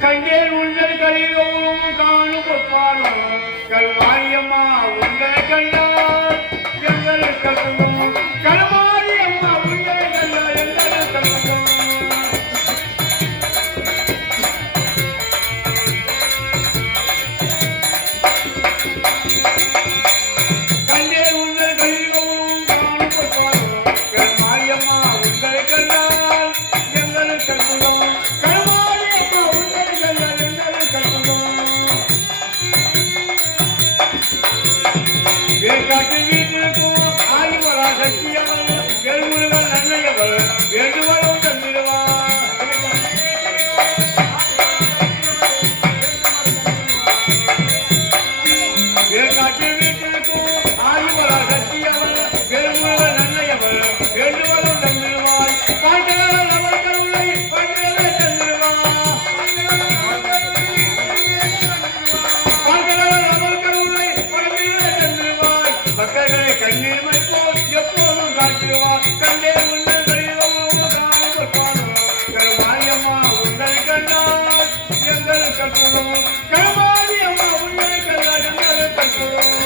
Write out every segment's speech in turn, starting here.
கண்டேன் உங்கள் கலியோரும் காணும் பொற்பாலும் கல்வாயம்மா உங்களை கண்டார் எங்கள் கலங்கும் கல்வாயம்மா உங்களை கண்டார் எங்கள் கலங்கும் கண்டேன் உங்கள் கலியோரும் காணும் பொற்பாலும் கல்வாயம்மா உங்களை கண்டார் எங்கள் கலங்கும் கண்ணுள்ளவும் கருமாரி அம்மா உன்னை கண்டால் எங்கள் கண்ணுள்ளவும்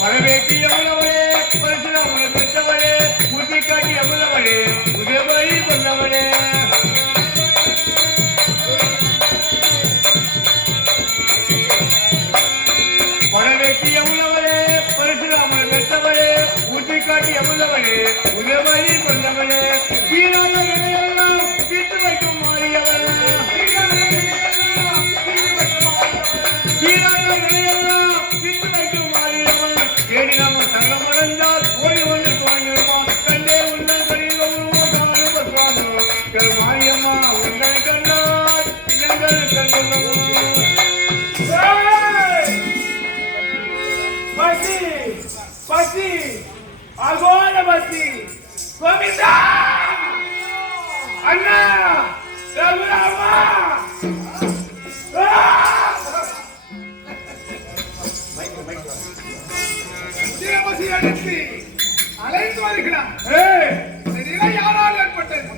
வரவேற்று எவ்வளவளே பரிசுராமனை பெற்றவளே புத்தி காட்டி எவ்வளவளே உதவி கொண்டவளே வரவேற்று எவ்வளவளே பரிசுராமனை பெற்றவளே புத்தி காட்டி எவ்வளவளே உதவி கொண்டவளே வீரான வினையெல்லாம் தீர்த்து வைக்கும் மாறியவள் வீரான வினையெல்லாம் தீர்த்து வைக்கும் மாறியவள் தேடி நாம சரணமடைந்தால் ஓடி வந்து போயிருப்பான் கண்டே உன்னை கருமாரியம்மா உன்னை கண்டால் எங்கள் கண்டுள்ளோம் பசி பசி அகோர பசி கோவிந்தா அண்ணா ரகுராமா பசி அடித்து அலைந்து வருகிறான் யாரால் ஏற்பட்டது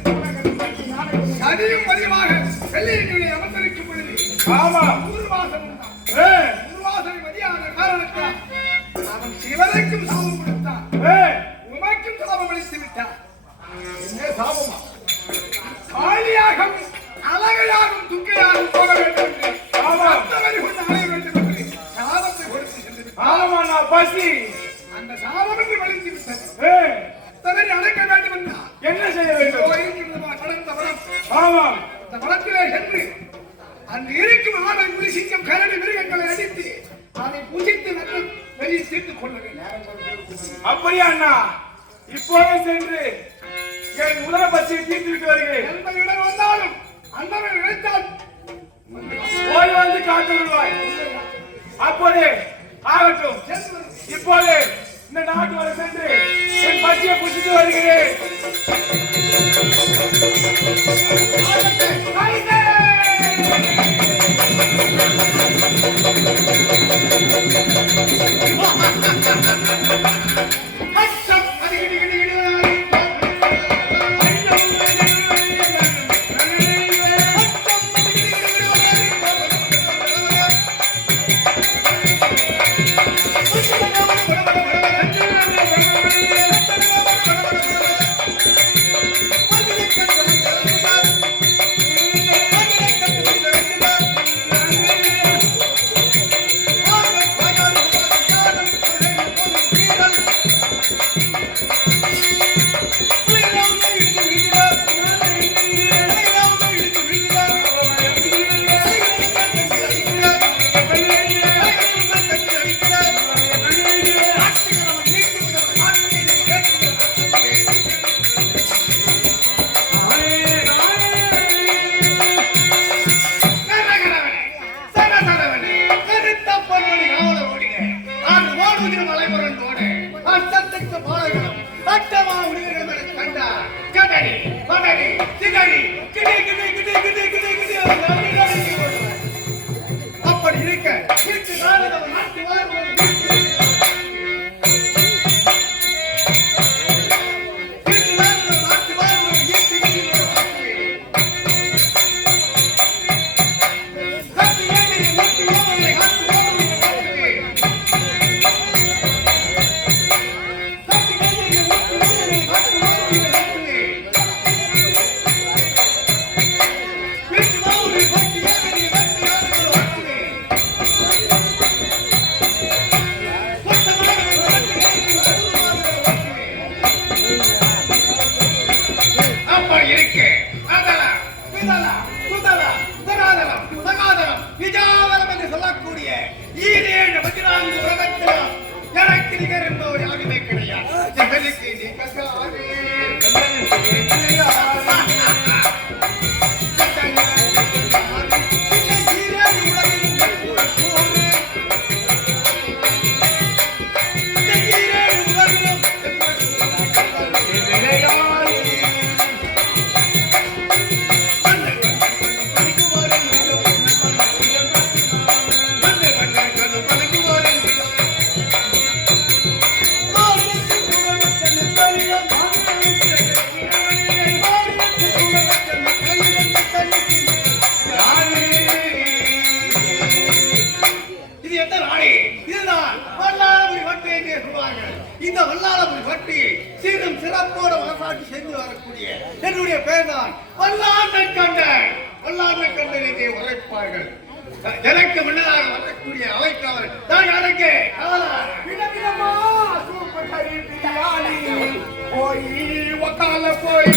சதியும் பதியமாக வெள்ளியினுடைய அமர்ந்திருக்கும் பொழுது ஆமா ஊர்வாசம் ஊர்வாசனை மதியான காரணத்தால் அவன் சிவனுக்கும் சாபம் கொடுத்தான் உமக்கும் சாபம் அளித்து விட்டான் என்ன சாபமா ஆலியாகவும் அழகையாகவும் துக்கையாகவும் போக வேண்டும் என்று அலைய வேண்டும் என்று சாபத்தை கொடுத்து சென்று ஆமா நான் பசி அந்த சாபம் என்று வலித்து விட்டது தவறி அழைக்க வேண்டும் என்றா என்ன செய்ய வேண்டும் கடந்த வளம் ஆமா அந்த வளத்திலே சென்று அங்கு இருக்கும் ஆடை புலிசிங்கம் கரடி மிருகங்களை அடித்து அதை புசித்து நல்ல வெளியே தீர்த்துக் கொள்ள வேண்டும் அப்படியா அண்ணா இப்போதே சென்று என் முதல பசியை தீர்த்து விட்டு வருகிறேன் எந்த இடம் வந்தாலும் அண்ணன் நினைத்தால் போய் வந்து காத்து விடுவாய் அப்போதே ஆகட்டும் இப்போதே இந்த நாட்டு வரை சென்று என் பசியை புசித்து வருகிறேன் அப்படி இருக்க என்னுடைய பேர் தான் வல்லாண்மை கண்டன். வல்லாண்மை கண்டன் இங்கே உரைப்பார்கள். எனக்கு முன்னதாக வரக்கூடிய அவைக்காவல் நான் எனக்கு விதவிதமா சூப்பர் கறி பிரியாணி போய் ஒக்கால போய்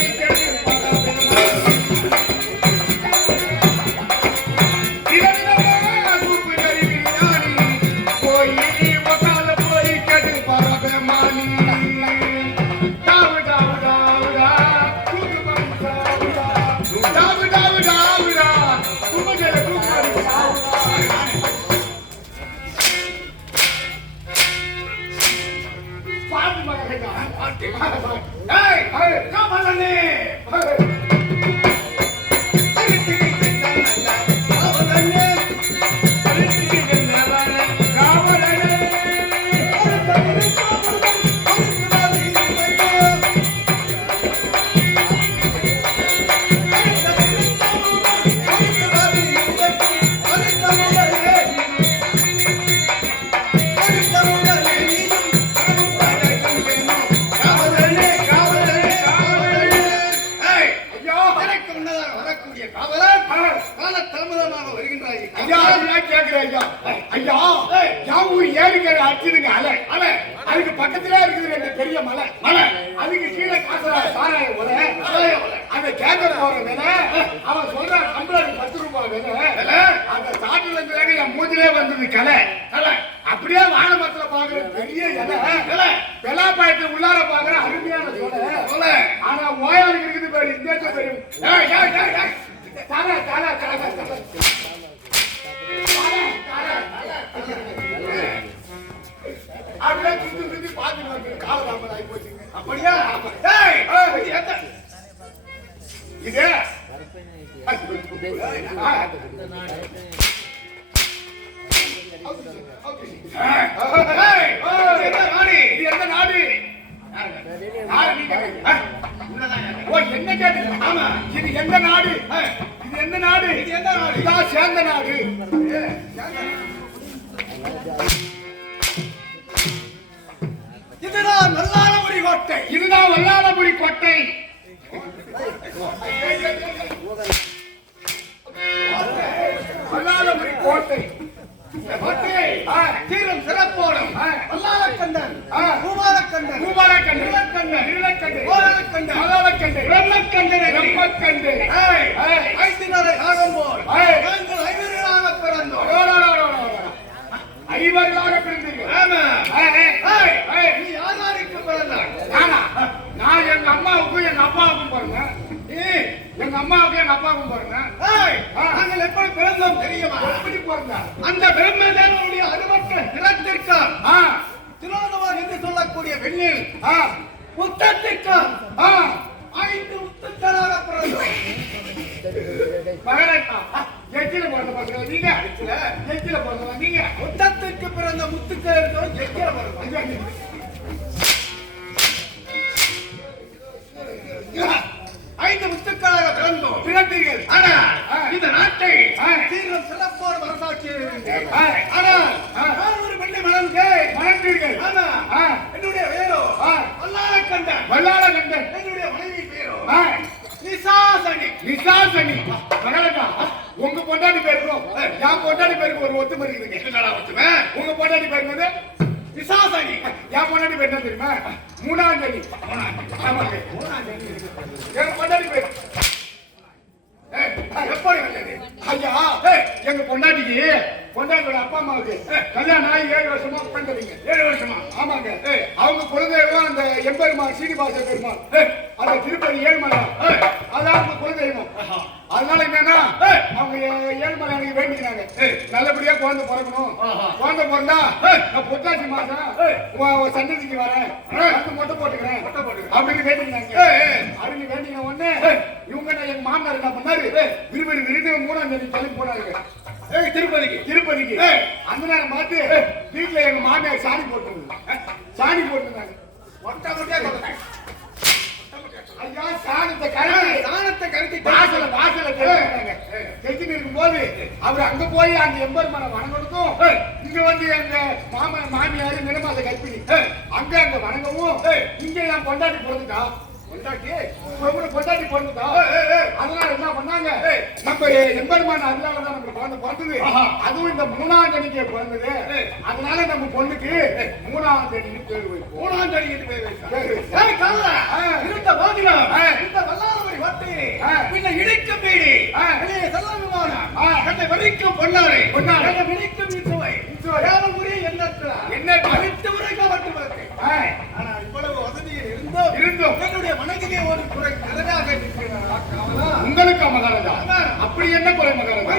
அதுக்கு பக்கத்திலே இருக்குது ரெண்டு பெரிய மலை. அதுக்கு கீழே காசுரா சாராய உலை. அந்த கேட்க போற வேலை அவன் சொல்ற கம்பளம் 10 ரூபாய் வேலை. அந்த சாட்டுல இருந்து என் மூஞ்சிலே வந்தது கலை. அப்படியே வாழை மரத்துல பாக்குற பெரிய இலை. பெலாப்பாயத்தை உள்ளார பாக்குற அருமையான சொலை. ஆனா ஓயாளுக்கு இருக்குது பேரு இந்த பெரிய அப்படியே சுத்தி சுத்தி பாத்துட்டு வந்து காலதாமதம் ஆகி போச்சுங்க. அப்படியா? இது எந்த நாடு? என்ன கேட்டு? இது எந்த நாடு? இது எந்த நாடு? இதான் சேர்ந்த நாடு. இதுதான் வல்லாளபுரி கோட்டை. இதுதான் வல்லாளபுரி கோட்டை. வல்லாளபுரி கோட்டை தீரம் சிறப்போடும் வல்லாளக்கண்டன் பூபாலக்கண்டன் ஐந்தினரை ஆகும்போது நாங்கள் ஐவர்களாக பிறந்தோம். ஐவர்களாக பிறந்தீர்கள். நீ யாருக்கு பிறந்தாய்? நான் எங்க அம்மாவுக்கும் எங்க அப்பாவுக்கும் பிறந்தேன். எங்க அம்மாவுக்கு எங்க அப்பாவுக்கும் பிறந்தேன். நாங்கள் எப்படி பிறந்தோம் தெரியுமா? எப்படி பிறந்தோம்? அந்த பிரம்மதேவனுடைய அறுபட்ட நிலத்திற்கு திரோதமா என்று சொல்லக்கூடிய வெண்ணில் முத்தத்திற்கு 5 முத்துக்களாக பிறந்தோம். எச்சில பிறந்த பசங்க நீங்க. எச்சில பிறந்த நீங்க. முத்தத்திற்கு பிறந்த முத்துக்கள் எச்சில பிறந்த 5 முத்துக்களாக பிறந்தோம். பிறந்தீர்கள். ஆனா இந்த நாட்டை தீரம் சிறப்போர் மனசாட்சி. ஆனால் ஒரு பெண்ணை மணந்தீர்கள். என்னுடைய பேரோ வல்லாளக்கண்டன். என்னுடைய மனைவி பேரோ நிசாசனி. உங்க பொண்டாட்டி பேருக்கும் என் பொண்டாட்டி பேருக்கு ஒரு ஒத்துமை இருக்குதுங்க. உங்க பொண்டாட்டி பேருக்கு நிசாசனி. என் பொண்டாட்டி பேர் என்ன தெரியுமா? மூணாஞ்சலி. என் பொண்டாட்டி பேர் எப்படி வந்தது? ஐயா எங்க பொண்டாட்டிக்கு பொண்டாட்டியோட அப்பா அம்மாவுக்கு கல்யாணம் ஆகி 7 வருஷமா பண்றீங்க. 7 வருஷமா? ஆமாங்க. அவங்க குலதெய்வம் அந்த எம்பெருமான் சீனிவாச பெருமாள். அந்த திருப்பதி ஏழுமலை அதான் அவங்க குலதெய்வம். அதனால என்னன்னா அவங்க ஏழுமலை எனக்கு வேண்டிக்கிறாங்க நல்லபடியா குழந்தை பிறக்கணும். குழந்தை பிறந்தா நான் புத்தாசி மாசம் சன்னதிக்கு வரேன், மொட்டை போட்டுக்கிறேன் அப்படின்னு வேண்டிக்கிறாங்க. அப்படின்னு வேண்டின உடனே இவங்க எங்க மாமனார் என்ன பண்ணாரு, விரும்பி 3ஆம் தேதி கிளம்பி போனாங்க திருப்பதிக்கு. அந்த நேரம் பார்த்து வீட்டுல எங்க மாமியார் சாணி போட்டுருந்தாங்க. ஐயா சாணத்தை கரைச்சி வாசல தெரிஞ்சு இருக்கும்போது அவர் அங்க போய் அந்த எம்பெருமானை வணங்கறதும் இங்க வந்து எங்க மாமியாரு நிலமாத கற்பிணி அங்க வணங்கவும் இங்க என் பொண்டாட்டி பிறந்துட்டா. பொண்டாட்டி பொண்ணுதா? அதனால என்ன பண்ணாங்க, நம்ம எம்பெருமான் அதனால தான் நமக்கு குழந்தை பிறந்தது. அதுவும் இந்த 3ஆம் தேதிக்கு பிறந்தது. அதனால நம்ம பொண்ணுக்கு 3ஆம் தேதிக்கு பேர் வைப்போம். 3ஆம் தேதிக்கு பேர் வைப்போம். இருந்த போதிலும் இந்த வல்லாளரை வட்டி பின்ன இடிக்கும் வீடு செல்ல விமானம் கண்ணை வரிக்கும் பொன்னாரை கண்ணை விரிக்கும் வீட்டுவை ஏவல்முறை என்ன அனைத்து முறைகள் மட்டும் ஆனா இவ்வளவு வசதியில் இருந்தோம் என்னுடைய மனதிலே ஒரு குறை நிறையாக இருக்கிறதா? உங்களுக்கு மகாராஜா அப்படி என்ன குறை மகாராஜா?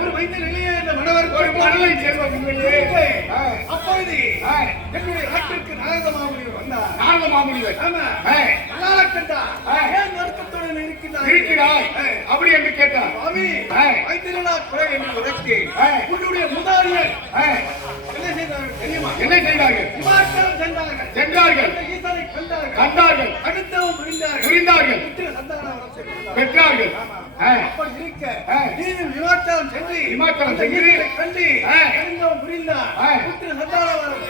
ஒரு வைத்த நிலையே இந்த மனவருக்கு மணலை செல்வம் அப்பொழுது என்னுடைய நாட்டிற்கு நாரத மாமுனிவர் வந்தார். நாரத மாமுனிவர் கண்டா ஏன் வருத்தத்துடன் இருக்கிறாய் அப்படி என்று கேட்டார். வைத்தியனா குறை என்று உரைத்து உன்னுடைய முதலியர் என்ன செய்தார்கள் தெரியுமா? என்ன செய்தார்கள்? இமாச்சலம் சென்றார்கள். சென்றார்கள். ஈசனை கண்டார்கள். அடுத்தவும் புரிந்தார்கள். பெற்றார்கள். அப்படி இருக்க நீயும் இமாச்சலம் சென்று இமாச்சலம் கண்டு அறிந்தவன் புரிந்தார். புத்திர சந்தானம்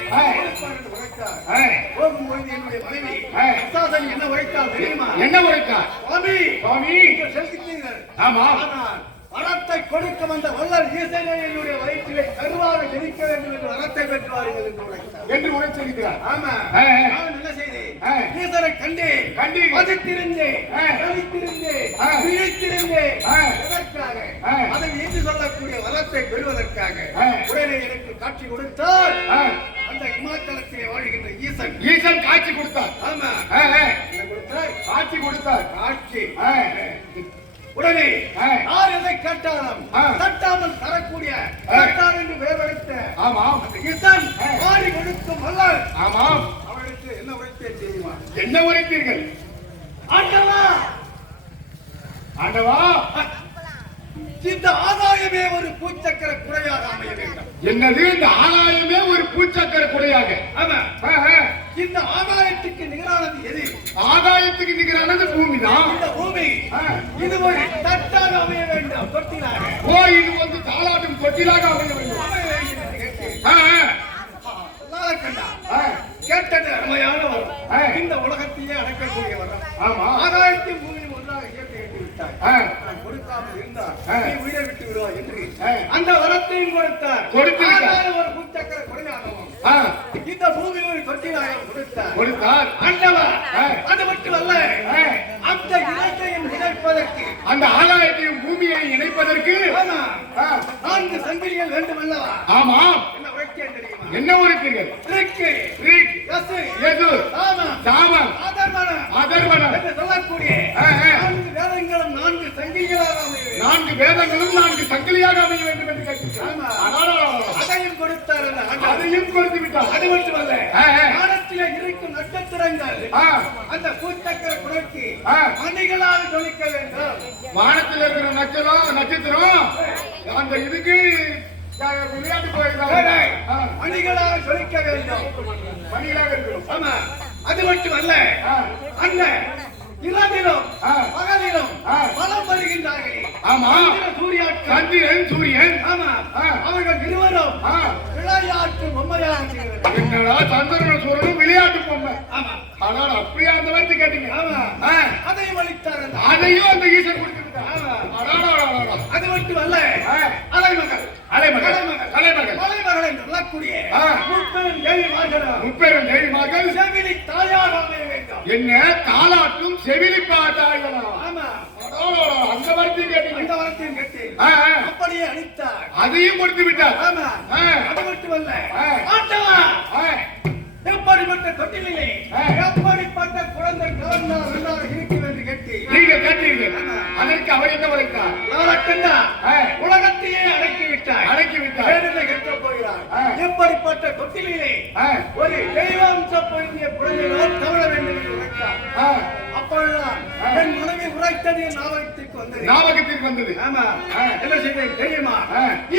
போகும்பொழுது என்னுடைய மனைவி அசாசன் என்ன உரைத்தால் தெரியுமா? என்ன உரைத்தார்? சுவாமி சுவாமி செலுத்தினீர்கள். ஆமா. ஆனால் வரத்தை கொடுக்க வந்த வல்லல் ஈசனை என்னுடைய வயிற்றிலே கருவாக ஜெனிக்க வேண்டும் என்று வரத்தை பெற்றார்கள் என்று உரைத்திருக்கிறார். ஆமா. நான் என்ன செய்தேன்? ஈசனை கண்டு மதித்திருந்தேன், விழித்திருந்தேன். எதற்காக? அதை என்று சொல்லக்கூடிய வரத்தை பெறுவதற்காக உடனே எனக்கு காட்சி கொடுத்தார். அந்த இமாச்சலத்திலே வாழ்கின்ற ஈசன் காட்சி கொடுத்தார். ஆமா. காட்சி கொடுத்தார். காட்சி உடனே யார் எதை கேட்டாலும் தட்டாமல் தரக்கூடிய தட்டார் என்று பெயரெடுத்த ஈசன் மாறி கொடுக்கும் வல்லல். ஆமாம். அவர்களுக்கு என்ன உரைத்தேன் தெரியுமா? என்ன உரைத்தீர்கள்? ஆண்டவா ஆண்டவா இந்த ஆதாயமே ஒரு பூச்சக்கர குறையாக அமைய வேண்டும். என்னது இந்த ஆதாயமே ஒரு பூச்சக்கர குறையாக? ஆமா. இந்த ஆதாயத்துக்கு நிகரானது எது? ஆதாயத்துக்கு நிகரானது பூமிதான். இந்த பூமி இது ஒரு தட்டாக அமைய வேண்டும், தொட்டிலாக. ஓ, இது வந்து தாளாட்டும் தொட்டிலாக அமைய வேண்டும். கேட்டது அருமையான வரம். இந்த உலகத்தையே அடக்கக்கூடிய வரம். ஆதாயத்தையும் பூமியும் ஒன்றாக கேட்டு விட்டார். கொடுக்காமல் இருந்தார் நீ உயிரை விட்டு விடுவாய் என்று அந்த வரத்தையும் கொடுத்தார். ஒரு பூச்சக்கர குறையாகவும் இந்த பூமி ஒரு தொட்டிலாக கொடுத்தார். ஆண்டவர் அது மட்டுமல்ல, அந்த இலக்கையும் இணைப்பதற்கு, அந்த ஆதாயத்தையும் பூமியை இணைப்பதற்கு 4 சங்கிலிகள் வேண்டும் அல்லவா? ஆமா. என்ன உரைத்தேன் தெரியுமா? என்ன உரைத்தீர்கள்? அதர்வனம் என்று சொல்லக்கூடிய 4 வேதங்களும் 4 சங்கிலிகளாக அமைய வேண்டும். 4 வேதங்களும் 4 சங்கிலியாக அமைய வேண்டும் என்று கேட்கிறார். அதையும் கொடுத்தார். அதையும் கொடுத்து விட்டார். அது மட்டுமல்ல, வானத்திலே இருக்கும் நட்சத்திரங்கள் அந்த பூச்சக்கர குறைக்கு மணிகளால் ஜொலிக்க வேண்டும். வானத்தில் இருக்கிற நட்சத்திரம் அந்த இதுக்கு விளையாட்டு மணிகளாக ஜொலிக்க வேண்டும். மணிகளாக இருக்கணும். ஆமா. அது மட்டுமல்ல, அந்த இரவிலும் பகலிலும் பலம் வருகின்றார்கள். ஆமா. சந்திரன் சூரியன். ஆமா. அவர்கள் இருவரும் விளையாட்டு பொம்மையாக. என்னடா சந்திரன் சூரியனும் விளையாட்டு பொம்மை? ஆமா. ஆனால் அப்படியே அந்த வார்த்தை கேட்டீங்க. ஆமா. அதையும் அளித்தார். அதையும் அந்த ஈசன் கொடுத்துட்டார். அது மட்டுமல்ல, மலைமகள் என்று சொல்லக்கூடிய முப்பெரும் தேவிமார்கள் செவிலி தாயாக அமைய வேண்டும். என்ன தாளாட்டும் செவிலி பாட்டாய்களா? ஆமா. அந்த வார்த்தையும் கேட்டீங்க. அந்த வார்த்தையும் கேட்டேன். அப்படியே அளித்தார். அதையும் கொடுத்து விட்டார். ஆமா. அது மட்டுமல்ல, ஆண்டவா எப்படிப்பட்ட தொட்டிலே எப்படிப்பட்ட குழந்தை கலந்தால் நன்றாக இருக்கும் என்று கேட்டு நீங்கள் கேட்டீர்கள். அதற்கு அவர் என்ன உரைத்தார்? உலகத்தையே அடக்கிவிட்டார் வேறென்ன கேட்கப் போகிறார்? எப்படிப்பட்ட தொட்டிலே ஒரு தெய்வாம்சம் பொருந்திய குழந்தைகளால் தவழ வேண்டும் என்று உரைத்தார். அப்பொழுதுதான் என் மனைவி உரைத்தது என் ஞாபகத்திற்கு வந்தது. ஆமா, என்ன செய்தேன் தெரியுமா?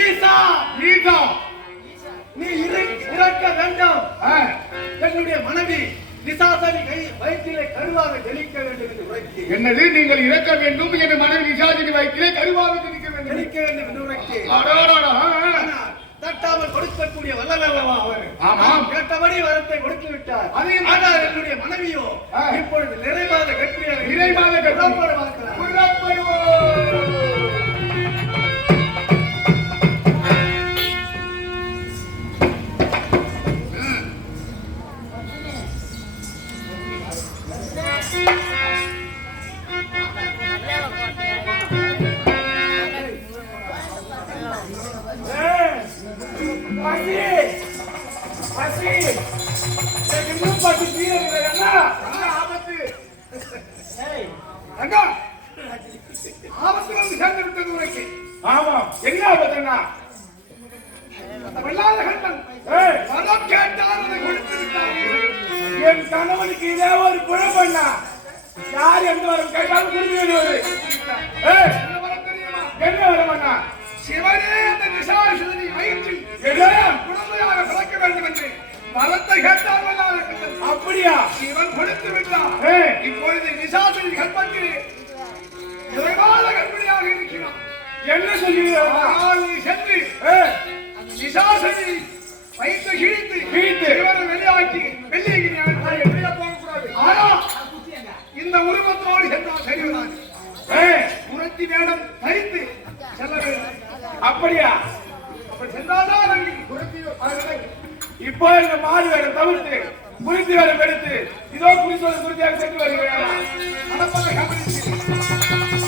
ஈசா ஈசா நீ இறக்க வேண்டாம். என்னுடைய மனைவி நிசாசனி வயிற்றிலே கருவாக ஜனிக்க வேண்டும் என்று உரைத்தேன். என்னது நீங்கள் இறக்க வேண்டும்? என் மனைவி நிசாசனி வயிற்றிலே கருவாக ஜனிக்க வேண்டும் என்று உரைத்தேன். தட்டாமல் கொடுக்கக்கூடிய வல்லல் அல்லவா அவர்? ஆமாம், கேட்டபடி வரத்தை கொடுத்து விட்டார். ஆனால் என்னுடைய மனைவியோ இப்பொழுது நிறைவாத என் கணவனுக்கு இதே ஒரு குழப்பண்ணா. யார் எந்த வரம் கேட்டாலும் புரிஞ்சு என்ன வரமண்ணா? சிவனே அந்த நிசாசனி வயிற்றில் குழந்தையாக பிறக்க வேண்டும் என்று வரத்தை கேட்டால் அப்படியா? இவன் கொடுத்து விட்டான். இப்பொழுது நிசாசனி கற்பத்தில் நிறைவான கற்பிணியாக இருக்கிறான். என்ன சொல்லுகிறார்? நீ சென்று நிசாசனி வயிற்று கிழித்து இவரை வெளியாக்கி வெளியே போகக்கூடாது. ஆனா இந்த உருவத்தோடு சென்றால் சரிதான். புரட்சி வேடம் தரித்து செல்ல வேண்டும். அப்படியா? அப்படி சென்றால்தான் இப்போ இந்த மாடு வேடம் தவிர்த்து குறித்து வேடம் எடுத்து இதோ குறித்தோடு குறித்தியாக சென்று வருகிறேன். நடப்பதை கவனித்து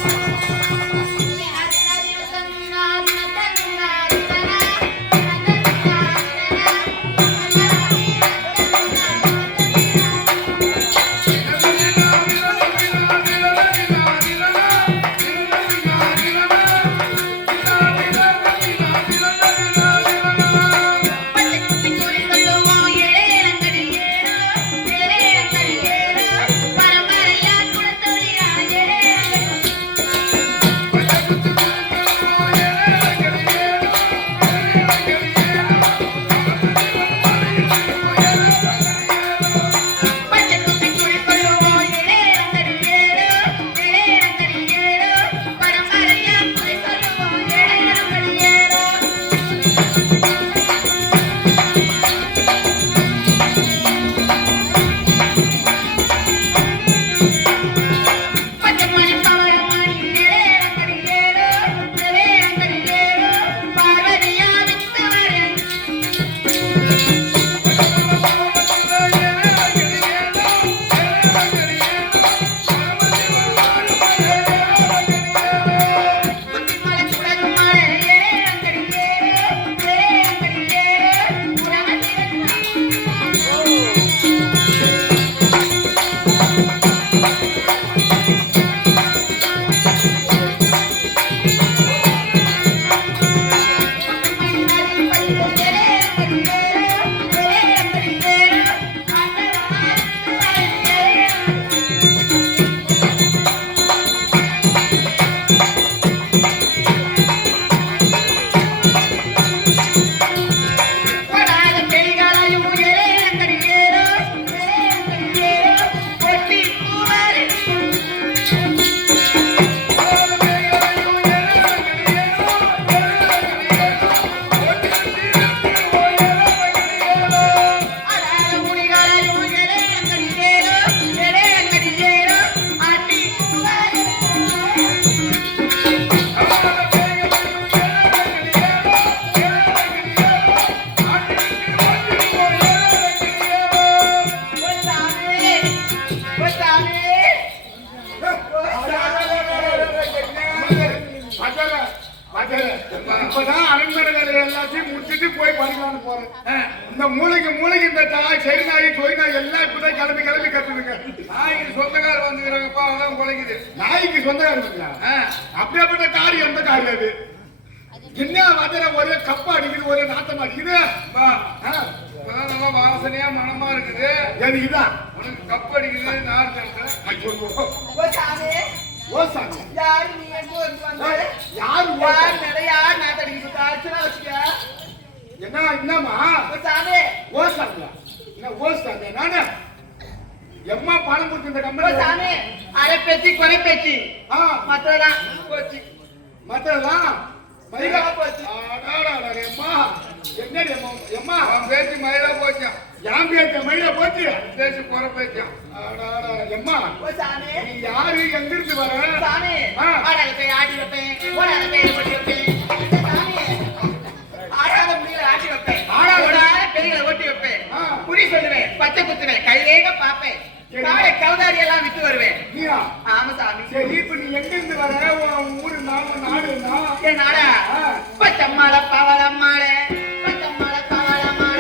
இப்பதான் அரண்மனை வேலை எல்லாத்தையும் முடிச்சுட்டு போய் படிக்கலாம்னு போறேன். இந்த மூளைக்கு இந்த செடி நாய் தொய் நாய் எல்லாம் இப்பதான் கிளம்பி கத்துருங்க. நாய்க்கு சொந்தக்காரர் வந்துக்கிறாங்கப்பா, அதான் குலைக்குது. நாய்க்கு சொந்தக்காரர் அப்படியாப்பட்ட காரியம் எந்த காரியம் அது? என்ன வதற ஒரே கப்பா அடிக்குது, ஒரே நாத்தம் அடிக்குது. நல்லா வாசனையா மனமா இருக்குது. இதுதான் உனக்கு கப்பு அடிக்குது. என்னமா எம்மா பணம் கொடுத்து இந்த கம்பெனி அரை பேச்சு குறை பேச்சு மத்ததான் மயிலா போச்சு. என்னடி எம்மா பேச்சு மயிலா போச்சு. என் பேச்சு மயிலா போச்சு. பேச்சு குறை பேச்சு. எம்மா நீ யாரு எங்க இருந்து வர? ஆடி வைப்பேன் ஆடாத முடியல ஆட்டி வைப்பேன், பெரியல ஓட்டி வைப்பேன், குறி சொல்லுவேன், பச்சை குத்துவேன், கையிலேங்க பாப்பேன், கவுதாரி எல்லாம் விட்டு வருவேன். ஆமா சாமி. சரி, இப்ப நீ எங்க இருந்து வர? ஊரு நாடு நாடா பச்சம்மாள பவளம்மாள பச்சம்மாள பவளம்மாள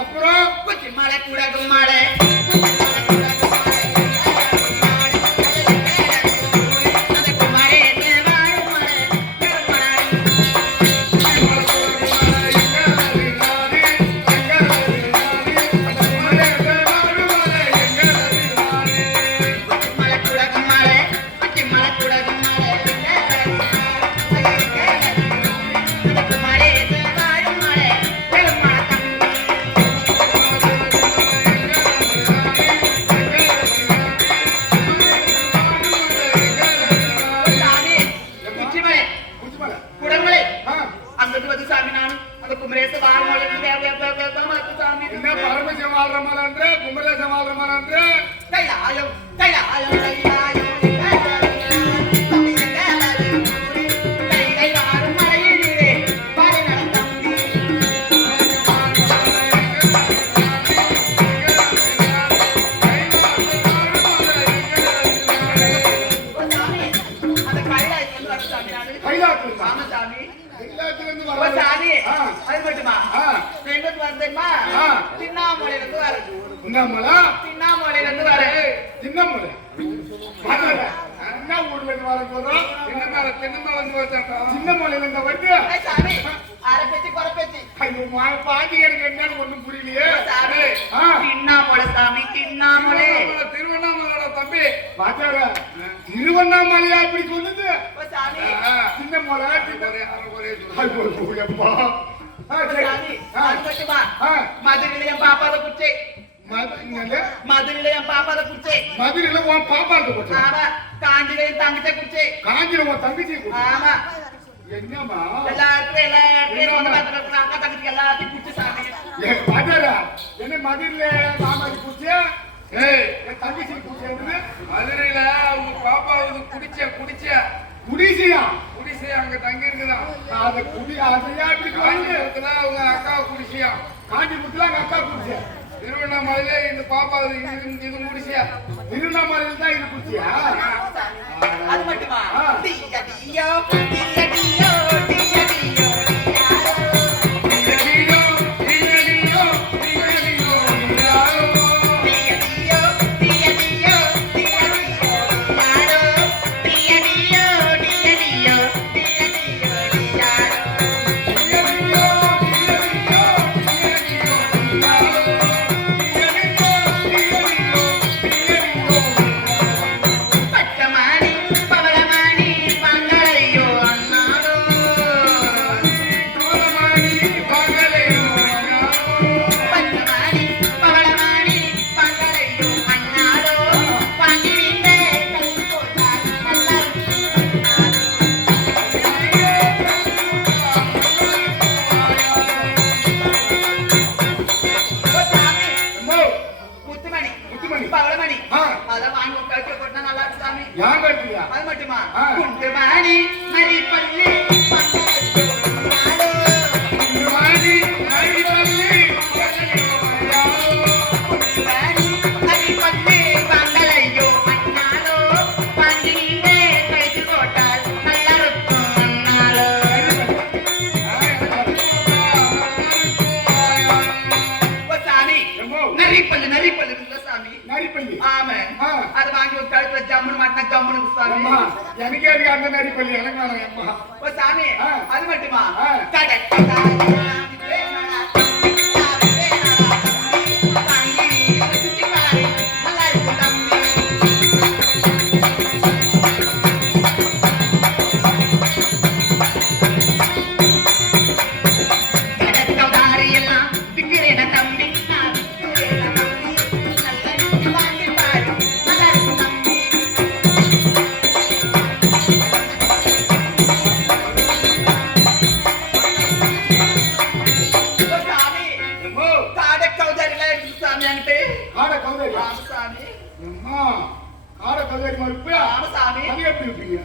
அப்புறம் மலை கூட கும்மாளை திருவண்ணாமலையா இப்படி சொல்லுது? சின்ன மலை மதுரையில என் பாப்பாத குச்சே மதுரையில என் பாப்பாத குச்சே மதுரையில உன் பாப்பாத குச்சே காஞ்சில என் தங்கச்ச குச்சே காஞ்சில உன் தங்கச்சி ஆமா என்னமா எல்லாருக்கும் அக்கா தங்கச்சி எல்லாத்தையும் குச்சி சாமி என்ன மதுரையில மாமாடி குச்சே தங்கச்சி குச்சே மதுரையில உங்க பாப்பாவது குடிச்சியா குடிசையா அங்க தங்கி இருக்குதான். அந்த குடி அதையா இப்படி காஞ்சிபுரத்துல அவங்க அக்கா குடிசியா, காஞ்சிபுரத்துல அங்க அக்கா குடிசியா, திருவண்ணாமலையில இந்த பாப்பா இது குடிசியா, திருவண்ணாமலையில தான் இது குடிசியா. அது மட்டுமா பச்சமாணி பவளமாணி மங்களையோ முத்துமணி பவளமணி ஆ. அதெல்லாம் வாங்கி உன் கழுத்துல போட்டா நல்லா இருக்கு சாமி. யாங்க இருக்கியா அது மட்டுமா ஆ. குண்டு மணி மணி பள்ளி நரிப்பள்ளி ஆமா ஆ. அது வாங்கி ஒரு கழுத்துல ஜம்முன்னு மாட்டினா கம்முனு சாமி. அம்மா எனக்கே அது அந்த நரிப்பள்ளி எனக்கு வேணாம் அம்மா ஓ சாமி ஆ. அது மட்டுமா ஆ. கடக்கடா ஆட கௌதரி சாமி அம்மா ஆட கௌதரி மறுப்பியா ஆமா சாமி அது எப்படி இருப்பீங்க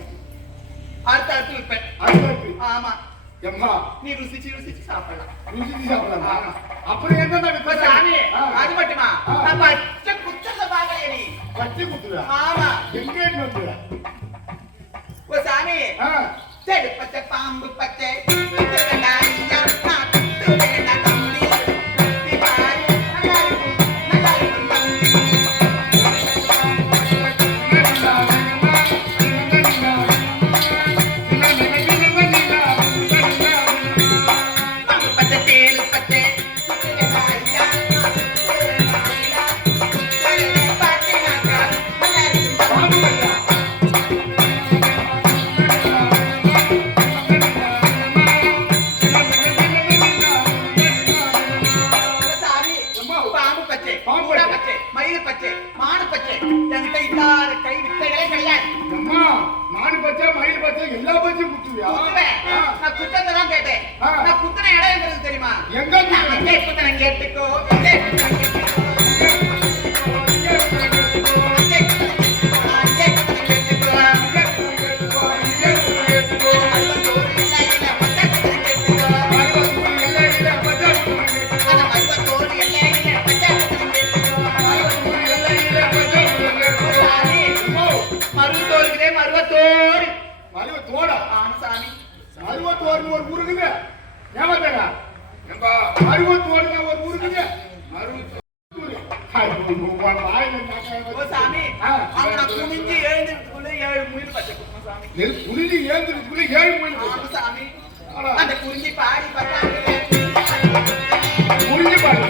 அடுத்து அடுத்து வைப்பேன் அடுத்து ஆமா அம்மா நீ ருசிச்சு ருசிச்சு சாப்பிடலாம் ருசி சாப்பிடலாமா அப்புறம் என்ன இப்ப சாமி அது மட்டுமா நான் பச்சை குத்தத்தை பாக்கலையே நீ பச்சை குத்துறா ஆமா எங்க வந்துடுறா ஓ சாமி செடு பச்சை பாம்பு பச்சை எல்லா பச்சையும் குத்துவியா நான் குத்தத்தை தான் கேட்டேன் நான் குத்துன இடம் எங்களுக்கு தெரியுமா எங்க குத்தனை கேட்டுக்கோ அறுபத்தோரு ஒரு ஊருக்குங்க ஏமாத்தாங்க அறுபத்தோரு ஒரு ஊருக்குங்க சாமி குனிஞ்சு எழுந்திருக்குள்ள 7 முயல் பச்சை குடும்பம் சாமி குனிஞ்சு எழுந்திருக்குள்ள 7 முயல் சாமி அந்த குறிஞ்சி பாடி குறிஞ்சி பாடு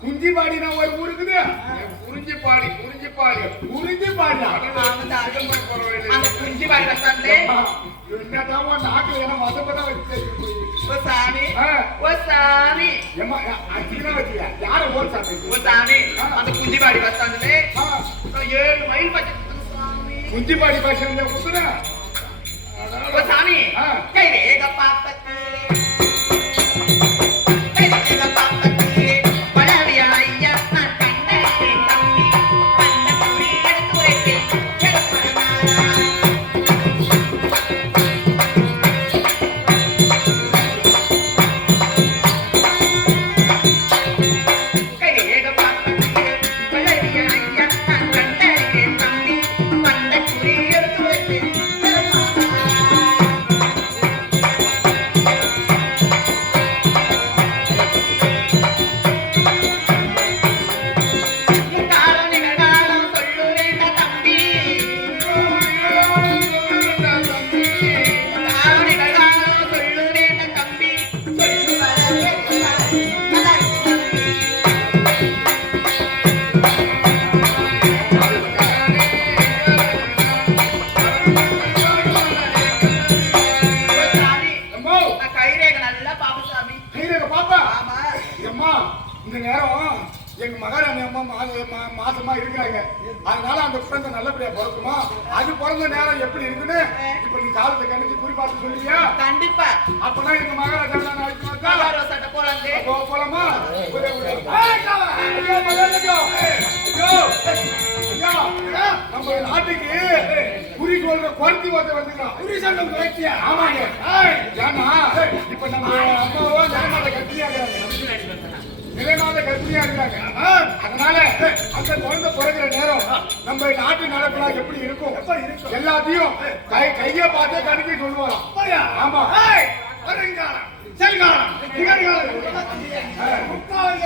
குஞ்சிபாடினா ஒரு ஊருக்குது குறிஞ்சிப்பாடி அந்த குறிஞ்சிபாடி பஸ்டாண்ட்ல என்னதான் நாக்கு என்ன மதப்பதான் வச்சு ஓ சாமி ஓ சாமி ஏமா அடினா வச்சியா யார ஓர் சாமி ஓ சாமி அந்த குறிஞ்சிபாடி பஸ்டாண்ட்ல 7 மைல் பச்சை சாமி குறிஞ்சிபாடி பஸ்டாண்ட்ல குத்துறா ஓ சாமி கை ரேக பாப்பத்தி இந்த நேரம் எங்க மகாராணி அம்மா மாசமா இருக்கிறாங்க. அதனால அந்த குழந்தை நல்லபடியா பிறக்குமா? அது பிறந்த நேரம் எப்படி இருக்குன்னு இப்ப நீ காலத்தை கணிச்சு குறிப்பாத்து சொல்லுவியா? கண்டிப்பா. அப்பனா எங்க மகாராஜா நாளைக்கு சட்டை போலாங்க. போலாமா? நம்ம நாட்டுக்கு குறி சொல்ற குறைச்சி வந்துக்கலாம். குறி சொல்ற குறைச்சியா? ஆமாங்க. ஏன்னா இப்ப நம்ம அம்மாவோ நிலைமாத கட்சியா இருக்கிறாங்க. நிலைமாத கட்சியா இருக்காங்க. அதனால அந்த குழந்தை பிறகுற நேரம் நம்ம நாட்டு நடப்பெல்லாம் எப்படி இருக்கும் எல்லாத்தையும் கைய பார்த்தே கணக்கி சொல்லுவாராம். ஆமா. வருங்காலம், செல்காலம், நிகழ்காலம், முக்கால்